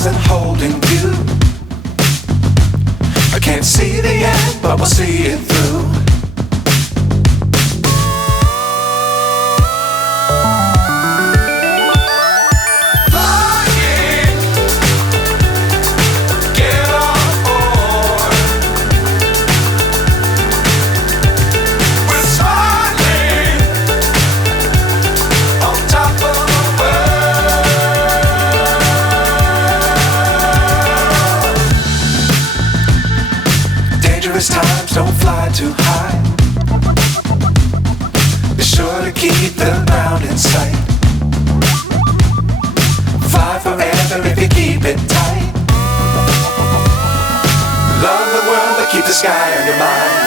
stars and holding you. I can't see the end, but we'll see it through. Times don't fly too high. Be sure to keep the ground in sight. Fly forever if you keep it tight. Love the world but keep the sky on your mind.